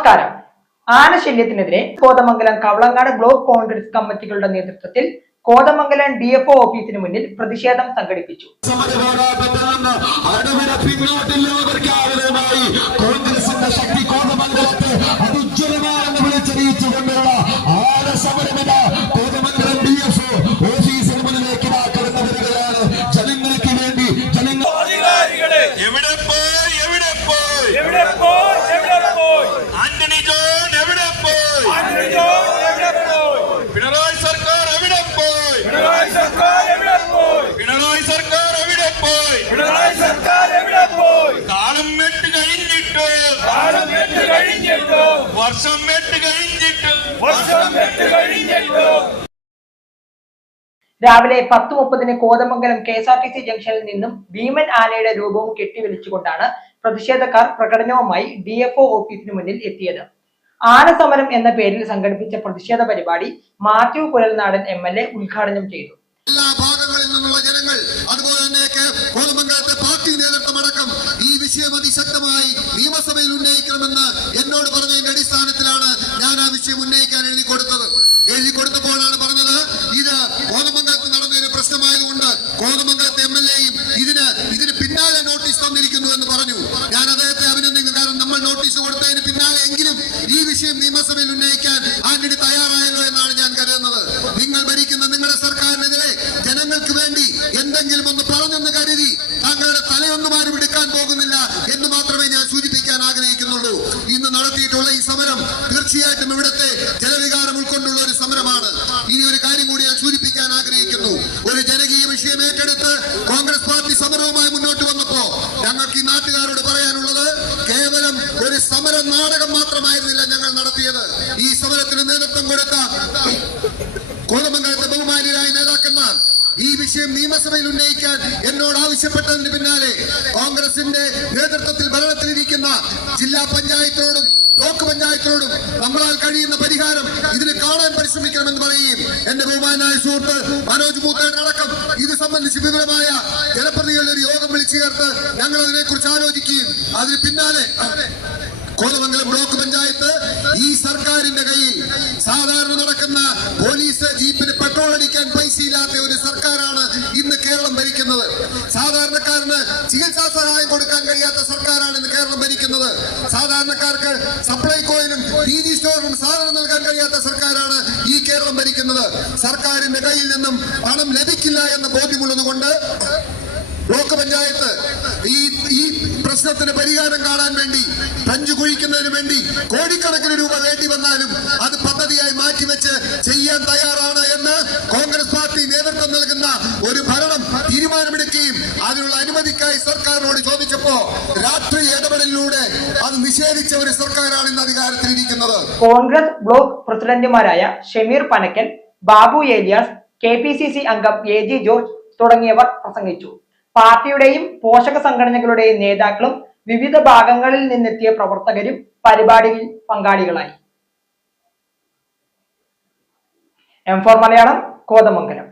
നമസ്കാരം. ആനശല്യത്തിനെതിരെ കോതമംഗലം കവളങ്ങാട് ബ്ലോക്ക് കോൺഗ്രസ് കമ്മിറ്റികളുടെ നേതൃത്വത്തിൽ കോതമംഗലം DFO ഓഫീസിന് മുന്നിൽ പ്രതിഷേധം സംഘടിപ്പിച്ചു. രാവിലെ 10:30 കോതമംഗലം KSRTC ജംഗ്ഷനിൽ നിന്നും ഭീമൻ ആനയുടെ രൂപവും കെട്ടിവലിച്ചുകൊണ്ടാണ് പ്രതിഷേധക്കാർ പ്രകടനവുമായി DFO ഓഫീസിന് മുന്നിൽ എത്തിയത്. ആനസമരം എന്ന പേരിൽ സംഘടിപ്പിച്ച പ്രതിഷേധ പരിപാടി മാത്യു കുഴൽനാടൻ MLA ഉദ്ഘാടനം ചെയ്തു. എല്ലാ ഭാഗങ്ങളിൽ നിന്നുള്ള ജനങ്ങൾ അതുപോലെ തന്നെ കോതമംഗലത്തെ പാർട്ടി നേതൃത്വമടക്കം ഈ വിഷയം അതിശക്തമായി നിയമസഭയിൽ ഉന്നയിക്കണമെന്ന് എന്നോട് പറഞ്ഞതിന്റെ അടിസ്ഥാനത്തിലാണ് ഞാൻ ആ വിഷയം ഉന്നയിക്കാൻ എഴുതി കൊടുത്തപ്പോഴാണ് പറഞ്ഞത് ഇത് കോതമംഗലത്ത് നടന്നൊരു പ്രശ്നമായതുകൊണ്ട് കോതമംഗലത്തെ MLAയും ഇതിന് പിന്നാലെ നോട്ടീസ് തന്നിരിക്കുന്നു എന്ന് പറഞ്ഞു. ഞാൻ അദ്ദേഹത്തെ അഭിനന്ദിക്കുന്നു. കാരണം നമ്മൾ നോട്ടീസ് കൊടുത്തതിന് പിന്നാലെ എങ്കിലും ഈ വിഷയം നിയമസഭയിൽ ഉന്നയിക്കാൻ ആന്റണി തയ്യാറായല്ലോ എന്നാണ് ഞാൻ കരുതുന്നത്. നിങ്ങൾ ഭരിക്കുന്ന നിങ്ങളുടെ സർക്കാരിനെതിരെ ജനങ്ങൾക്ക് വേണ്ടി എന്തെങ്കിലും ഒന്ന് പറഞ്ഞെന്ന് കരുതി താങ്കളുടെ തലയൊന്നും ആരും എടുക്കാൻ പോകുന്നില്ല എന്ന് മാത്രമേ ഞാൻ സൂചിപ്പിക്കാൻ ആഗ്രഹിക്കുന്നുള്ളൂ. ഇന്ന് നടത്തിയിട്ടുള്ള ഈ സമരം തീർച്ചയായിട്ടും ഇവിടുത്തെ ജനവികാരം ഉൾക്കൊണ്ടുള്ള ഒരു സമരമാണ്. ഇനി ഒരു കാര്യം കൂടി ഞാൻ സൂചിപ്പിക്കാൻ ആഗ്രഹിക്കുന്നു. ഒരു ജനകീയ വിഷയം ഏറ്റെടുത്ത് കോൺഗ്രസ് പാർട്ടി സമരവുമായി മുന്നോട്ട് വന്നപ്പോ ഞങ്ങൾക്ക് ഈ നാട്ടുകാരോട് പറയാനുള്ളത് കേവലം ഒരു സമര നാടകം മാത്രമായിരുന്നില്ല ഞങ്ങൾ നടത്തിയത്. ഈ സമരത്തിന് നേതൃത്വം കൊടുത്ത കോതമംഗലത്തെ ബഹുമാന്യരായ നേതാക്കന്മാർ ഈ വിഷയം നിയമസഭയിൽ ഉന്നയിക്കാൻ എന്നോട് ആവശ്യപ്പെട്ടതിന് പിന്നാലെ കോൺഗ്രസിന്റെ നേതൃത്വത്തിൽ ഭരണത്തിലിരിക്കുന്ന ജില്ലാ പഞ്ചായത്തോടും ബ്ലോക്ക് പഞ്ചായത്തോടും നമ്മളാൽ കഴിയുന്ന പരിഹാരം ഇതിന് കാണാൻ പരിശ്രമിക്കണമെന്ന് പറയുകയും എന്റെ ബഹുമാനായ സുഹൃത്ത് മനോജ് മൂത്തേടക്കം ഇത് സംബന്ധിച്ച് വിപുലമായ ജനപ്രതിനിധികളുടെ ഒരു യോഗം വിളിച്ചു ചേർത്ത് ഞങ്ങൾ അതിനെക്കുറിച്ച് ആലോചിക്കുകയും അതിന് പിന്നാലെ കോതമംഗലം ബ്ലോക്ക് പഞ്ചായത്ത് ഈ സർക്കാരിന്റെ കയ്യിൽ സാധാരണ നടക്കുന്ന പോലീസ് ജീപ്പിന് പെട്രോൾ അടിക്കാൻ പൈസയില്ലാത്ത ഒരു സർക്കാരാണ് ഇന്ന് കേരളം ഭരിക്കുന്നത്. സാധാരണക്കാരന് ചികിത്സാ സഹായം കൊടുക്കാൻ കഴിയാത്ത സർക്കാരാണ് ഇന്ന് കേരളം ഭരിക്കുന്നത്. സാധാരണക്കാർക്ക് സപ്ലൈകോയിലും TV സ്റ്റോറിനും സാധനം നൽകാൻ കഴിയാത്ത സർക്കാരാണ് ഈ കേരളം ഭരിക്കുന്നത്. സർക്കാരിന്റെ കയ്യിൽ നിന്നും പണം ലഭിക്കില്ല എന്ന ബോധ്യമുള്ളത് കൊണ്ട് ബ്ലോക്ക് പഞ്ചായത്ത് ഈ പ്രശ്നത്തിന് പരിഹാരം കാണാൻ വേണ്ടി പഞ്ചു കുഴിക്കുന്നതിന് വേണ്ടി കോടിക്കണക്കിന് രൂപ വേണ്ടി വന്നാലും അത് പദ്ധതിയായി മാറ്റിവെച്ച് ചെയ്യാൻ തയ്യാറാണ് എന്ന് കോൺഗ്രസ് പാർട്ടി നേതൃത്വം നൽകുന്ന ഒരു ഭരണം തീരുമാനമെടുക്കുകയും അതിനുള്ള അനുമതിക്കായി സർക്കാരിനോട് ചോദിച്ചപ്പോ രാഷ്ട്രീയ ഇടപെടലിലൂടെ അത് നിഷേധിച്ച ഒരു സർക്കാരാണ് ഇന്ന് അധികാരത്തിലിരിക്കുന്നത്. കോൺഗ്രസ് ബ്ലോക്ക് പ്രസിഡന്റുമാരായ ഷമീർ പനക്കൽ, ബാബു ഏലിയാസ്, KPCC അംഗം AG ജോർജ് തുടങ്ങിയവർ പ്രസംഗിച്ചു. പാർട്ടിയുടെയും പോഷക സംഘടനകളുടെയും നേതാക്കളും വിവിധ ഭാഗങ്ങളിൽ നിന്നെത്തിയ പ്രവർത്തകരും പരിപാടിയിൽ പങ്കാളികളായി. M4 മലയാളം, കോതമംഗലം.